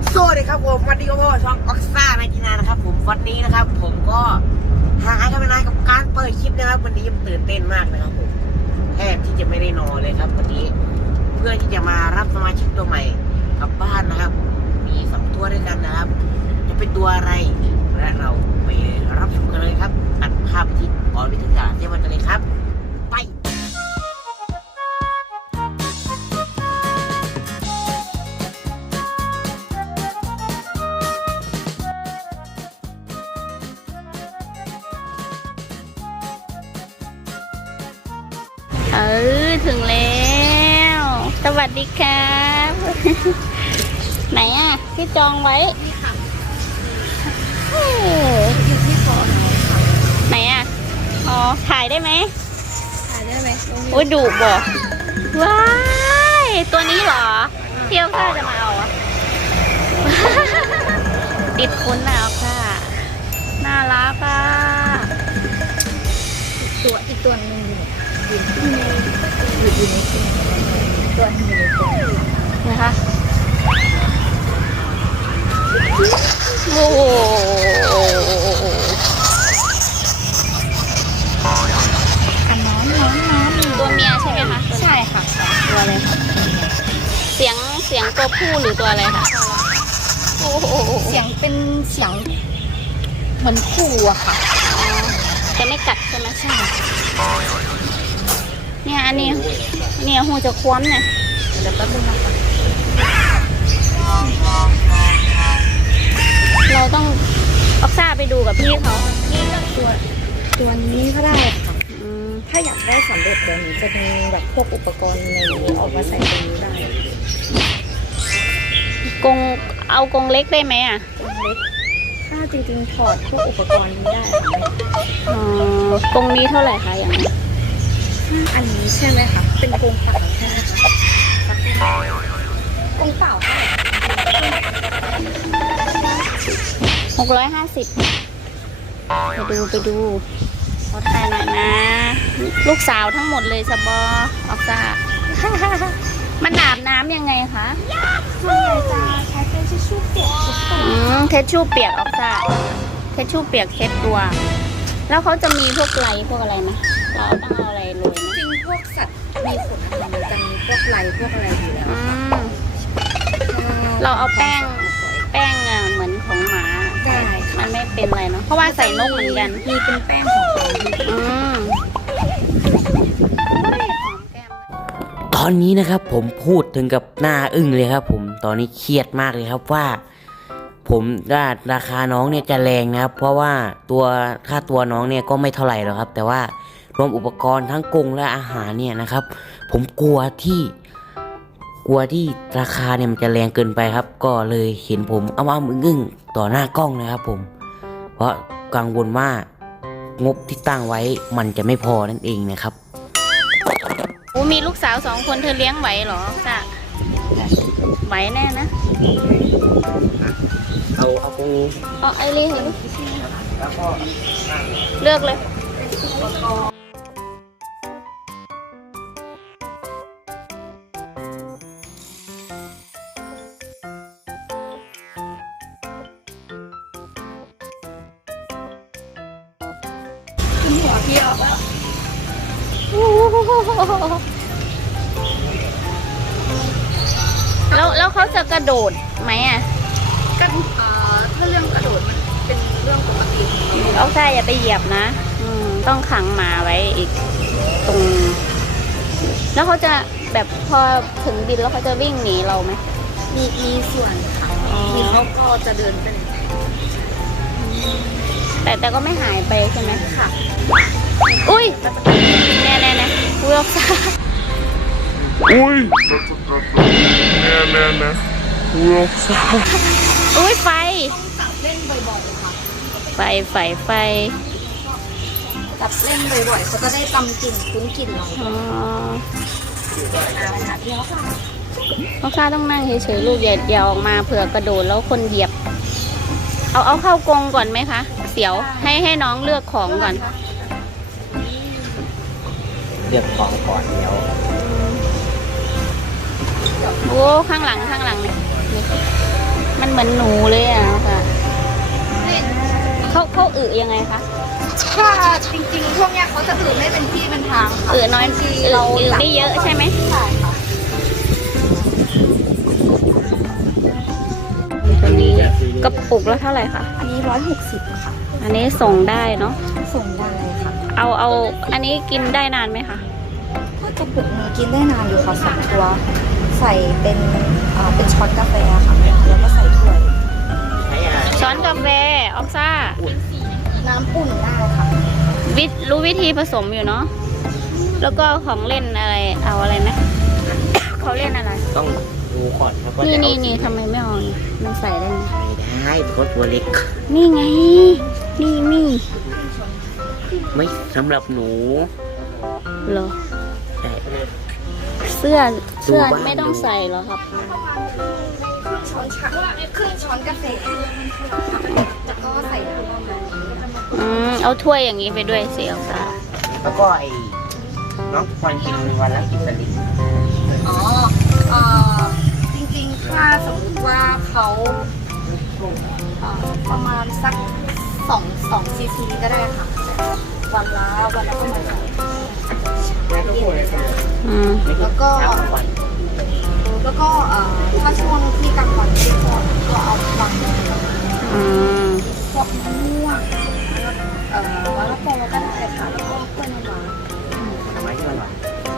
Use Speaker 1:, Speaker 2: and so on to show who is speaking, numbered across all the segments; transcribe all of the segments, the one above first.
Speaker 1: สวัสดีครับผมวันนี้ก็พ่อช่องออกซ่าในกีฬานะครับผมวันนี้นะครับผมก็หายกันไปนานกับการเปิดคลิปนะครับวันนี้ตื่นเต้นมากนะครับผมแทบที่จะไม่ได้นอนเลยครับวันนี้เพื่อที่จะมารับสมาชิกตัวใหม่กลับบ้านนะครับมี2ตัวด้วยกันนะครับจะเป็นตัวอะไรและเราไปรับชมกันเลยครับอัดภาพที่ออนวิทยาเจ้าวันกันเลยครับไป
Speaker 2: ถึงแล้วสวัสดีครับไหนอ่ะที่จองไว้นี่ค่ะอยู่ที่คอไหนอ่ะอ๋อถ่ายได้ไหมถ่ายได้ไหมโอ้ยดุบอกว้ายตัวนี้เหรอเที่ยวข้าจะมาเอาอ่ะติดคุ้นแล้วค่ะน่ารักอ่ะอีกตัวหนึ่งอยู่ในตัวนะคะโอ้โหน้องตัวเมียใช่ไหมคะใช่ค่ะตัวอะไรคะเสียงตัวผู้หรือตัวอะไรคะโอ้โห
Speaker 3: เสียงเป็นเสียงเหมือนขู่อะค่ะ
Speaker 2: จะไม่กัดใช่ไหมใช่เนี่ยอันนี้เนี่ยหูจะคว้ำเนี่ย
Speaker 3: เดี๋ยวแป๊บนึงนะคะ
Speaker 2: เราต้องออกซ่าไปดูกับพี่เขา
Speaker 3: นี่ก็ตัวนี้ก็ได้ค่ะถ้าอยากได้สำเร็จเดี๋ยวนี้จะมีแบบพวกอุปกรณ์ในนี้ออกมาใส่ตรงนี้ได้
Speaker 2: เอากรงเล็กได้ไหมอ่ะ
Speaker 3: กรงเล็กถ้าจริงๆถอดพวกอุปกรณ์นี้ได้
Speaker 2: กรงนี้เท่าไหร่คะอย่างนี้
Speaker 3: อันนี้ใช่ไหมคะเป็นกรงเปล่าใช่ไหมคะกรงเปล่า
Speaker 2: 650ไปดูเขาถ่ายหน่อยนะลูกสาวทั้งหมดเลยสบอออกซ่ามันอาบน้ำยังไงคะ
Speaker 3: ส่วนใหญ่จะใช้เป็นทิชชู่เปียก
Speaker 2: เทชชู่เปียกออกซ่าเทชชู่เปียกเช็ดตัวแล้วเขาจะมีพวกไรพวกอะไรไหมเราต้องเอาอะไรโรยไหม
Speaker 3: จริงพวกสัตว์มีขนอะไรมันจะมีพวกไรพวกอะไรอยู่แล้ว
Speaker 2: เราเอาแป้งเหมือนของหมา
Speaker 3: ได้
Speaker 2: มันไม่เป็นไรเนาะเพราะว่าใส่นกเหมือนกัน
Speaker 3: มีเป็นแป้งของ
Speaker 1: ตอนนี้นะครับผมพูดถึงกับหน้าอึ้งเลยครับผมตอนนี้เครียดมากเลยครับว่าผมว่าราคาน้องเนี่ยจะแรงนะครับเพราะว่าค่าตัวน้องเนี่ยก็ไม่เท่าไหร่หรอกครับแต่ว่ารวมอุปกรณ์ทั้งกรงและอาหารเนี่ยนะครับผมกลัวที่ราคาเนี่ยมันจะแรงเกินไปครับก็เลยเห็นผมเอาอึ้งต่อหน้ากล้องนะครับผมเพราะกังวลว่างบที่ตั้งไว้มันจะไม่พอนั่นเองนะครับ
Speaker 2: มีลูกสาว2 คนเธอเลี้ยงไหวหรอจ้ะไหวแน่นะ
Speaker 1: เอาตรงนี้
Speaker 2: เอาไอรีเห็นเลือกเลย
Speaker 3: หัวพี่ออก
Speaker 2: แล้วเขาจะกระโดดไหมอ่ะ
Speaker 3: ถ้าเรื่องกระโดดมันเป็นเรื่องปกติ
Speaker 2: เอาใช่อย่าไปเหยียบนะต้องขังหมาไว้อีกตรงแล้วเขาจะแบบพอถึงบินแล้วเขาจะวิ่งหนีเราไหม
Speaker 3: มีส่วนค่ะมีเขาก็จะเดินไป
Speaker 2: แต่ก็ไม่หายไปใช่ไหม
Speaker 3: ค่ะ
Speaker 2: อุ้ยแน่อุ้ยออกซ่า
Speaker 4: อุ้ยแน่อุ้ยออกซ่า
Speaker 2: อุ้ยไฟ
Speaker 3: จับเล่นบ่อยๆค่ะ
Speaker 2: ไฟ
Speaker 3: จับเล่นบ่อยๆเขาจะได้จำกลิ่นคุ้นกลิ่นเรา
Speaker 2: ออกซ่าต้องนั่งเฉยๆลูกอย่าออกมาเผื่อกระโดดแล้วคนเหยียบเอาเข้ากรงก่อนไหมคะเสียวให้น้องเลือกของก่อน
Speaker 1: เลือกของก่อนเดี๋ยว
Speaker 2: โอ้ข้างหลังเนี่ยมันมือนหนูเลยอ่ะค่ะเขาอึยังไงคะ
Speaker 3: ถ้าจริงๆพวกเนี้ยเขาจะอึไม่เป็นที่เป็นทางค่ะ
Speaker 2: อึน้อยอึไม่เยอะใช่ไหม
Speaker 3: ใช่ค่ะ
Speaker 2: ตัวนี้กระปุกแล้วเท่าไหร่คะ
Speaker 3: อันนี้160ค่ะ
Speaker 2: อันนี้ส่งได้เนาะ
Speaker 3: ส่งได้ค่ะ
Speaker 2: เอาอันนี้กินได้นานไหมคะ
Speaker 3: ถ้ากระปุกนี้กินได้นานอยู่ค่ะ2ตัว ใส่เป็นช้อนกาแฟค่ะแล้วก็ใส่ถ้วย
Speaker 2: ช้อนกาแฟออกซ่า
Speaker 3: น้ำอุ่นได้ค่ะ
Speaker 2: รู้วิธีผสมอยู่เนาะแล้วก็ของเล่นอะไรเอาอะไรไหม เขาเล่นอะไร
Speaker 1: ต้องดูก่อนครับว่า
Speaker 2: นี่
Speaker 1: จะเอา
Speaker 2: นี่
Speaker 1: สี
Speaker 2: นี่ทำไมไม่เอานี่มันใส่ได้ไหม
Speaker 1: ไม่ได้เพราะตัวเล็ก
Speaker 2: นี่ไง นี่
Speaker 1: ไม่สำหรับหนู
Speaker 2: เหรอ
Speaker 1: แต่
Speaker 2: เสื้อ
Speaker 1: ดูบ้าน
Speaker 2: ไม่ต้องใส่เหรอครับ
Speaker 3: ช้อนชาครึ่งช้อนกาแฟแล้วก็ใส่ถ้วยประมาณนี้
Speaker 2: เอาถ้วยอย่างนี้ไปด้วยสิออกซ่า
Speaker 1: แล้วก็ไอ้น้องควรกินวันละกี่สลิป
Speaker 3: อ๋อจริงๆถ้าสมมติว่าเขาประมาณสัก2ซีซีก็ได้ค่ะ วันละประมาณแล้วก็ถ้าช่วงที่กลางวันไม่พอก็เอาวางพวกมะม่วงมะละกอก็ได้ค่ะแล้วก็กล้วยน้ำว้า
Speaker 1: ทำไมเท่าไหร่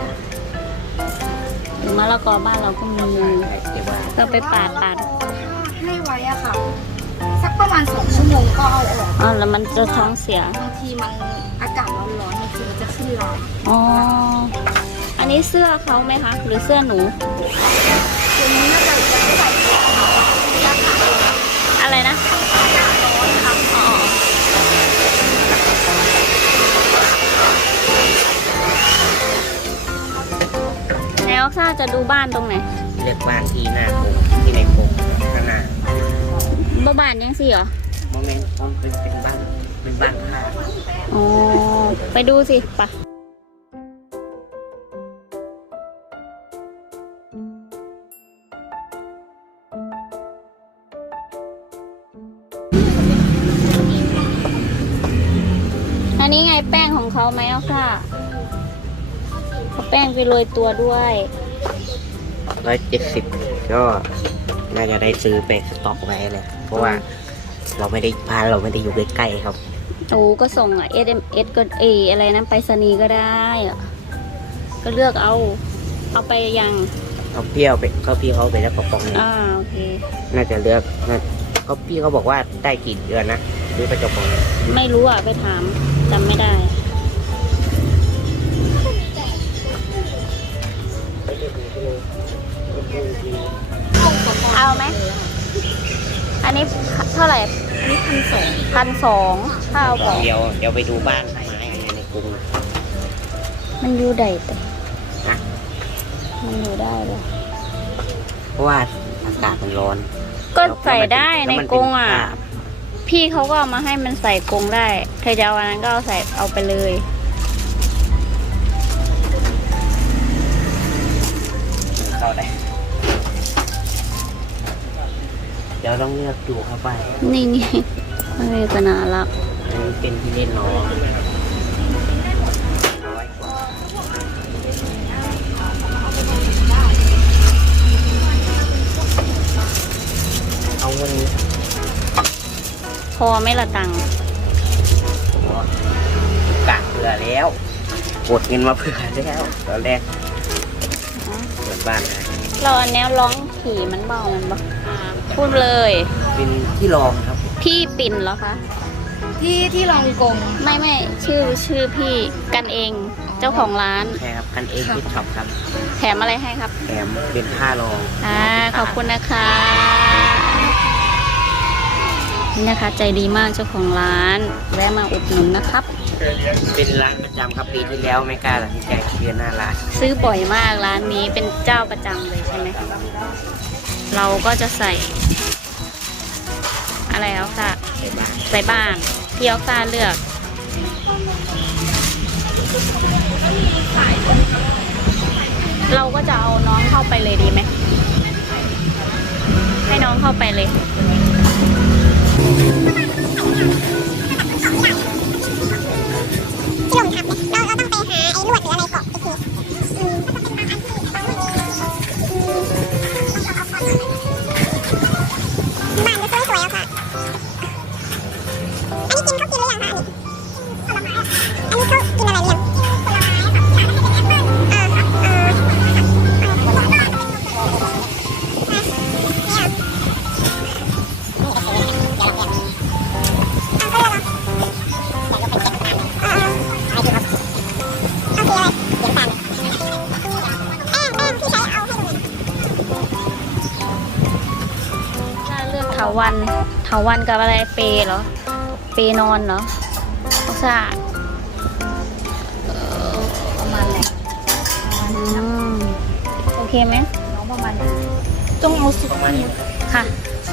Speaker 2: หรือมะละกอบ้านเราก็มี
Speaker 1: เก็บไว้
Speaker 2: ก็ไปปาด
Speaker 3: ถ้าให้ไว้อะค่ะ สักประมาณ2 ชั่วโมงก็เอาออก
Speaker 2: อ๋อแล้วมันจะท้องเสีย
Speaker 3: บางทีมันอากาศร้อนๆบางทีมันจะขึ้นลาย
Speaker 2: อ๋อ อันนี้เสื้อเขาไหมคะ หรือเสื้อหนู
Speaker 3: ตัวนี้น่าจะใส่ราคา
Speaker 2: อะไรนะ อ๋อไหนออกซ่าจะดูบ้านตรงไหน
Speaker 1: เลือกบ้านที่หน้าโกงที่ในโกงข้างหน้า
Speaker 2: บ้านยังสิเหรอ
Speaker 1: โมเมนต์ต้องเป็นบ้านผ้า
Speaker 2: อ๋อ ไปดูสิปะอันนี้ไงแป้งของเขาไหมเอาค่ะเอาแป้งไปโรยตัวด้วย
Speaker 1: 170ก็น่าจะได้ซื้อไปสต็อกไว้เลยเพราะว่าเราไม่ได้อยู่ใกล้ๆครับ
Speaker 2: โอ้ก็ส่งอ่ะ SMS ก็อะไรนั้นไปรษณีย์ก็ได้อะก็เลือกเอาไปยัง
Speaker 1: เขาพี่เอาไปแล้วกระป๋องนึง
Speaker 2: โอเค
Speaker 1: น่าจะเลือกเขาพี่เขาบอกว่าได้กี่เดือนนะซื้อไปกระป๋องนึง
Speaker 2: ไม่รู้อ่ะ ไปถามจำไม่ได้ เอาไหม อันนี้เท่าไหร่
Speaker 3: อันนี้1,200
Speaker 2: 1,200ถ้าเอาบอก
Speaker 1: เดี๋ยวไปดูบ้านไม้อะไรในกรุง
Speaker 2: มันอยู่ได้แต่
Speaker 1: นะ
Speaker 2: มันอยู่ได้เลย
Speaker 1: เพราะว่าอากาศมันร้อน
Speaker 2: ก็ใส่ได้ในกรงอ่ะ
Speaker 1: แล้วมันเป็นผ้า
Speaker 2: พี่เขาก็เอามาให้มันใส่กรงได้ใครจะเอาอันนั้นก็เอาไปเลย
Speaker 1: เข้าได้เดี๋ยวต้องเลือกดูครับว่า
Speaker 2: นี่ไม่ก็น่ารัก
Speaker 1: อันนี้เป็นที่เล่นน้องเอาเงิน
Speaker 2: พอไหม่ละตังค์
Speaker 1: กะเผื่อแล้วกดเงินมาเผื่อแล้วตอนแรกเปิดบ้านนะ
Speaker 2: เราอันเนี้ยร้องผีมันเบามันบอกพูดเลย
Speaker 1: เป็นที่รองครับ
Speaker 2: พี่ปิ่นเหรอคะ
Speaker 3: ที่รองกง
Speaker 2: ไม่ชื่อพี่กันเองเจ้าของร้าน
Speaker 1: ใช่ครับกันเองที่ช็อปครับ
Speaker 2: แถมอะไรให้ครับ
Speaker 1: แถมเป็นผ้ารอง
Speaker 2: ขอบคุณนะคะนี่นะคะ ใจดีมากเจ้าของร้านแวะมาอุดหนุนนะครับ
Speaker 1: เป็นร้านประจำครับปีที่แล้วไม่กล้าตัดสินใจเดือนหน้าร้าน
Speaker 2: ซื้อบ่อยมากร้านนี้เป็นเจ้าประจำเลยใช่ไหมเราก็จะใส่ อะไรเอาค่ะ ใส่บ้านที่ออกซ่าเลือก เราก็จะเอาน้องเข้าไปเลยดีไหมให้น้องเข้าไปเลยาวันกับอะไรเปเหรอ เปนอนเหรอเขาสะ
Speaker 3: ประมาณแหละ
Speaker 2: โอเคไหม
Speaker 3: น้องประมาณนี้ต้องเอาสุด
Speaker 1: ประมาณนี้
Speaker 2: ค่ะ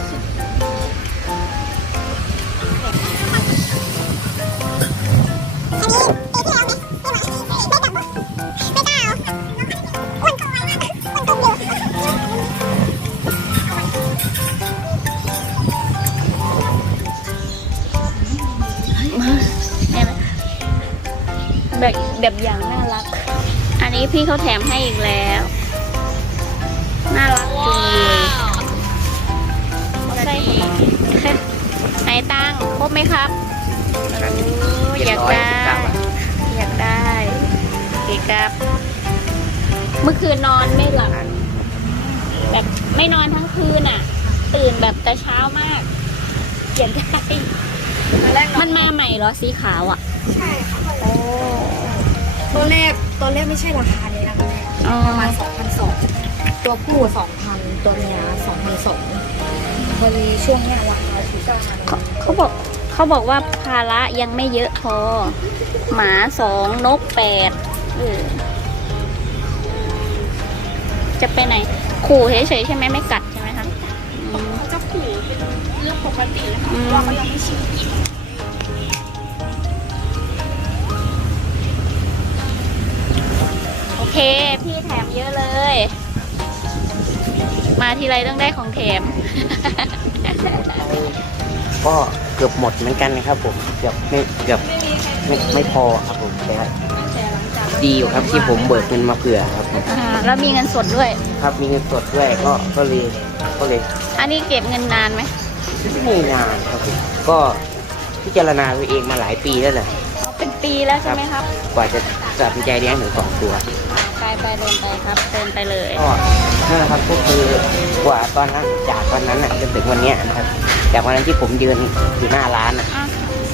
Speaker 2: แบบอย่างน่ารัก อันนี้พี่เขาแถมให้อีกแล้ว น่ารักจุงเลยใช่ไหนตังครบไหมครับอยากได้ อยากได้โอเคครับ เมื่อคืนนอนไม่หลับ แบบไม่นอนทั้งคืนอ่ะ ตื่นแบบแต่เช้ามากเขียนได้ มันมาใหม่เหรอสีขาวอ่ะ
Speaker 3: ใช่ค่ะ
Speaker 2: โอ้
Speaker 3: ตัวแรกไม่ใช่ราคานี้นะคะ
Speaker 2: อ๋อ
Speaker 3: ประมาณ2,200ตัวผู้ 2,000 ตัวเมีย 2,200พอดีช่วงเนี้ยราคาที่จะ
Speaker 2: เขาบอกว่าภาระยังไม่เยอะพอ หมา2นก8จะไปไหน ขู่เฉยๆใช่ไหมไม่กัดใช่ไหมคะ
Speaker 3: เขาจะขู่เป็นเรื่องปกติเลยค่ะ
Speaker 2: อืม
Speaker 3: เพราะว่าเขายังไม่ชิน
Speaker 2: โอเค พี่แถมเยอะเลย มาทีไรต้องได้ของแถม
Speaker 1: ก็เกือบหมดเหมือนกันนะครับผมเกือบไม่พอครับผมแต่ดีอยู่ครับที่ผมเบิกเงินมาเผื่อครับผม
Speaker 2: แล้วมีเงินสดด้วย
Speaker 1: ครับมีเงินสดด้วยก็เลย
Speaker 2: อันนี้เก็บเงินนานไหม
Speaker 1: ไม่นานครับผมก็พิจารณาตัวเองมาหลายปีแล้วแหละ
Speaker 2: เป็นปีแล้วใช่ไหมครับ
Speaker 1: กว่าจะตัดสินใจเลี้ยงถึง2 ตัว
Speaker 2: ไปเดินไปครับเดินไปเลย
Speaker 1: ก็นั่นแหละครับก็คือกว่าตอนนั้นจากวันนั้นจนถึงวันเนี้ยนะครับจากวันนั้นที่ผมยืนอยู่หน้าร้านอ่ะ
Speaker 2: อ่ะ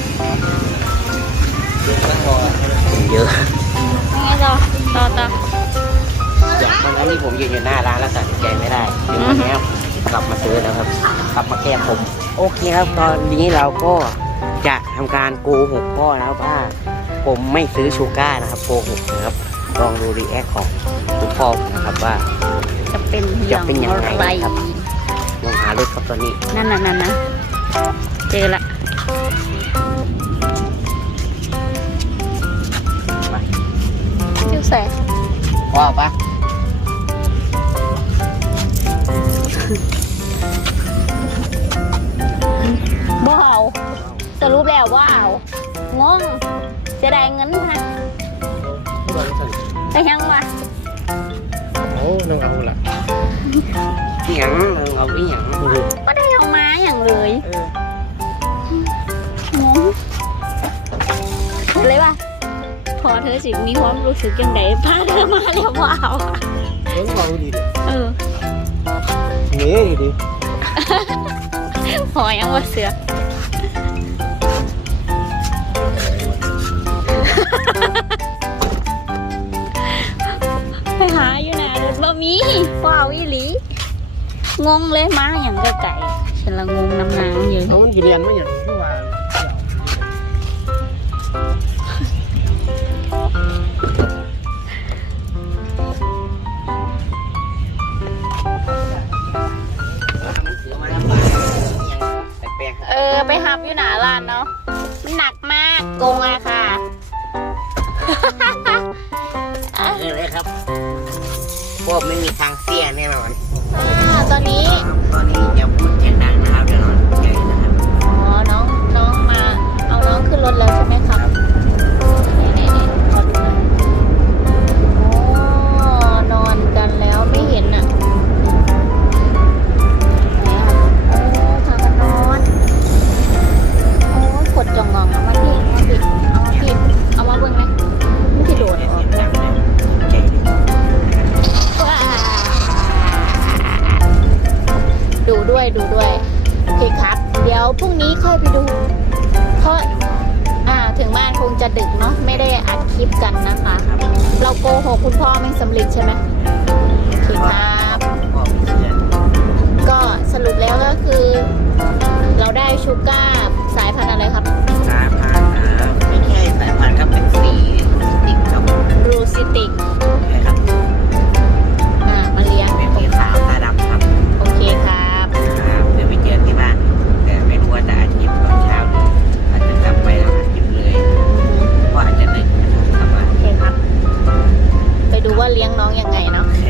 Speaker 1: ผมเยอะ
Speaker 2: ยังไงต่อต่อ
Speaker 1: จากวันนั้นที่ผมยืนอยู่หน้าร้านแล้วตัดสินใจไม่ได้ถึงวันเนี้ยกลับมาซื้อแล้วครับกลับมาแก้ผมโอเคครับตอนนี้เราก็จะทำการโกหกพ่อนะครับว่าผมไม่ซื้อชูก้านะครับโกหกนะครับลองดูรีแอคของคุณพ่อผมนะครับว่า
Speaker 2: จะเป็นอย่างไร
Speaker 1: ครับมองหารถครับตอนนี้
Speaker 2: นั่นนะเจอละชื่อแส
Speaker 1: ว้าวปะ
Speaker 2: บ่าวสรุปแล้วว่าวงงเสียดายเงินนะไปยังวะ
Speaker 5: โอ้น้องเอาละ
Speaker 1: อีหยังเอาอีหยัง
Speaker 2: ก็ได้เอามาอย่างเลยงงเลยว่ะพอเธอสิมีความรู้สึกยังไงพาเธอมาแล้วว้าว
Speaker 5: น้องเอาดีเด้
Speaker 2: เออ
Speaker 5: เงี้ยดี
Speaker 2: พอยังว่าเสือไปหาอยู่นะรถบ่มีว้าวอีหลีงงเลยมาอย่างไก่ฉันละงงน้ำนางอยู่
Speaker 5: เอามันอยู่เรียนมาอย่างที่ว่า
Speaker 1: แปลก
Speaker 2: ไปหับอยู่หนาร้านเนาะมันหนักมากโกงอะค่ะ
Speaker 1: เลยครับพวกไม่มีทางเสียแน่นอน
Speaker 2: ตอนนี้
Speaker 1: ตอนนี้อย่าพูดเสียงดังนะครับเดี๋ยวน้องใหญ่นะครับ
Speaker 2: อ๋อ น้องมา เอาน้องขึ้นรถแล้วใช่ไหมครับนี่ขอดูหน่อยโอ้นอนกันแล้วไม่เห็นอ่ะไหนอ่ะโอ้พากันนอนโอ้กดจองงองเอามาพี่เอามาเบิ่งไหมไม่ที่โดดออกนะว้าดูด้วยโอเคครับ เดี๋ยวพรุ่งนี้ค่อยไปดู เพราะถึงบ้านคงจะดึกเนาะไม่ได้อัดคลิปกันนะคะ เราโกหกคุณพ่อไม่สำเร็จใช่ไหมโอเคครับ ก็สรุปแล้วก็คือได้ชูก้าสายพันธุ์อะไรครับ
Speaker 1: สายพันธุ์ไม่ใช่สายพันธุ์ครับเป็นสีติดครับ
Speaker 2: รูซิติก
Speaker 1: ใช่ครับ
Speaker 2: มาเลี้ยง
Speaker 1: เป็นสีขาวตาดำครับ
Speaker 2: โอเคครับ
Speaker 1: ครับเดี๋ยวไปเจอที่บ้าน แต่ไม่รู้ว่าจะอาทิตย์ตอนเช้าหรืออาจจะกลับไปแล้วอาทิตย์เลยเพราะอาจจะดึกนะครับกลับมา
Speaker 2: โอเคครับ ไปดูว่าเลี้ยงน้องยังไงเนาะ